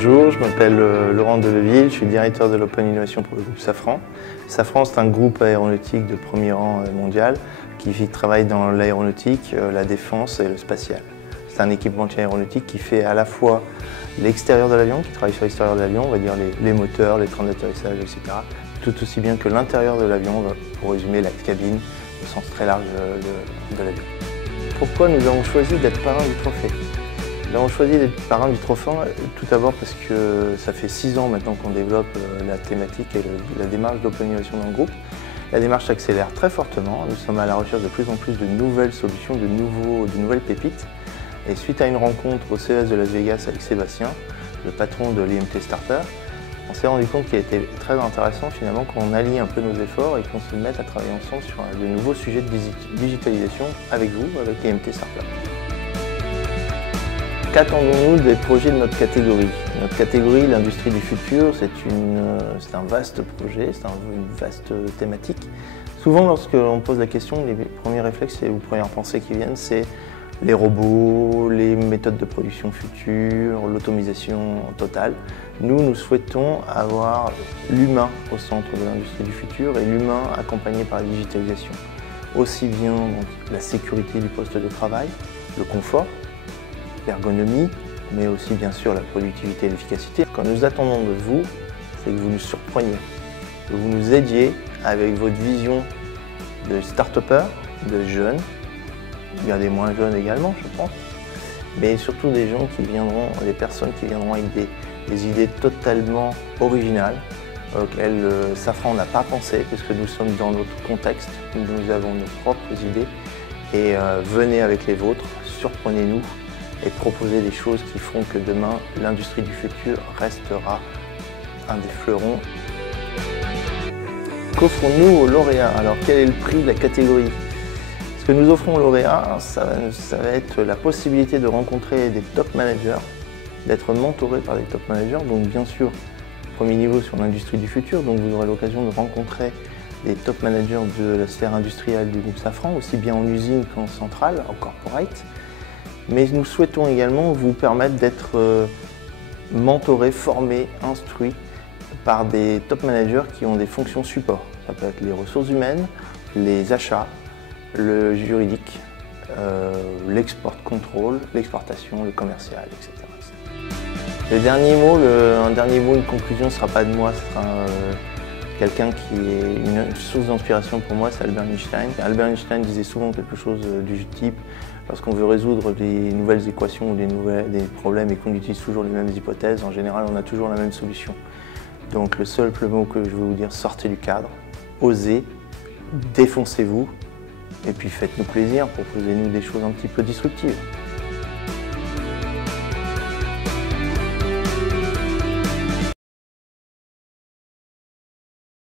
Bonjour, je m'appelle Laurent Deleville, je suis directeur de l'Open Innovation pour le groupe Safran. Safran, c'est un groupe aéronautique de premier rang mondial qui travaille dans l'aéronautique, la défense et le spatial. C'est un équipementier aéronautique qui fait à la fois l'extérieur de l'avion, qui travaille sur l'extérieur de l'avion, on va dire les moteurs, les trains d'atterrissage, etc. Tout aussi bien que l'intérieur de l'avion, pour résumer la cabine au sens très large de l'avion. Pourquoi nous avons choisi d'être parrain du trophée? Nous avons choisi d'être parrain du trophée tout d'abord parce que ça fait 6 ans maintenant qu'on développe la thématique et la démarche d'Open Innovation dans le groupe. La démarche s'accélère très fortement, nous sommes à la recherche de plus en plus de nouvelles solutions, de nouvelles pépites. Et suite à une rencontre au CES de Las Vegas avec Sébastien, le patron de l'IMT Starter, on s'est rendu compte qu'il était très intéressant finalement qu'on allie un peu nos efforts et qu'on se mette à travailler ensemble sur de nouveaux sujets de digitalisation avec vous, avec l'IMT Starter. Qu'attendons-nous des projets de notre catégorie? Notre catégorie, l'industrie du futur, c'est un vaste projet, c'est une vaste thématique. Souvent, lorsque l'on pose la question, les premiers réflexes ou premières pensées qui viennent, c'est les robots, les méthodes de production futures, l'automatisation totale. Nous souhaitons avoir l'humain au centre de l'industrie du futur et l'humain accompagné par la digitalisation. Aussi bien la sécurité du poste de travail, le confort, l'ergonomie, mais aussi bien sûr la productivité et l'efficacité. Quand nous attendons de vous, c'est que vous nous surpreniez, que vous nous aidiez avec votre vision de start-upper, de jeunes, il y a des moins jeunes également, je pense, mais surtout des gens qui viendront, des personnes qui viendront avec des idées totalement originales auxquelles Safran n'a pas pensé, parce que nous sommes dans notre contexte, nous avons nos propres idées, et venez avec les vôtres, surprenez-nous, et proposer des choses qui feront que demain, l'industrie du futur restera un des fleurons. Qu'offrons-nous aux lauréats? Alors, quel est le prix de la catégorie? Ce que nous offrons aux lauréats, ça va être la possibilité de rencontrer des top managers, d'être mentorés par des top managers, donc bien sûr, premier niveau sur l'industrie du futur, donc vous aurez l'occasion de rencontrer des top managers de la sphère industrielle du groupe Safran, aussi bien en usine qu'en centrale, en corporate. Mais nous souhaitons également vous permettre d'être mentorés, formés, instruits par des top managers qui ont des fonctions support. Ça peut être les ressources humaines, les achats, le juridique, l'export control, l'exportation, le commercial, etc. Le dernier mot, une conclusion ne sera pas de moi, ce sera quelqu'un qui est une source d'inspiration pour moi, c'est Albert Einstein. Albert Einstein disait souvent quelque chose du type, lorsqu'on veut résoudre des nouvelles équations ou des problèmes et qu'on utilise toujours les mêmes hypothèses, en général on a toujours la même solution. Donc le seul mot que je veux vous dire, sortez du cadre, osez, défoncez-vous et puis faites-nous plaisir, proposez-nous des choses un petit peu disruptives.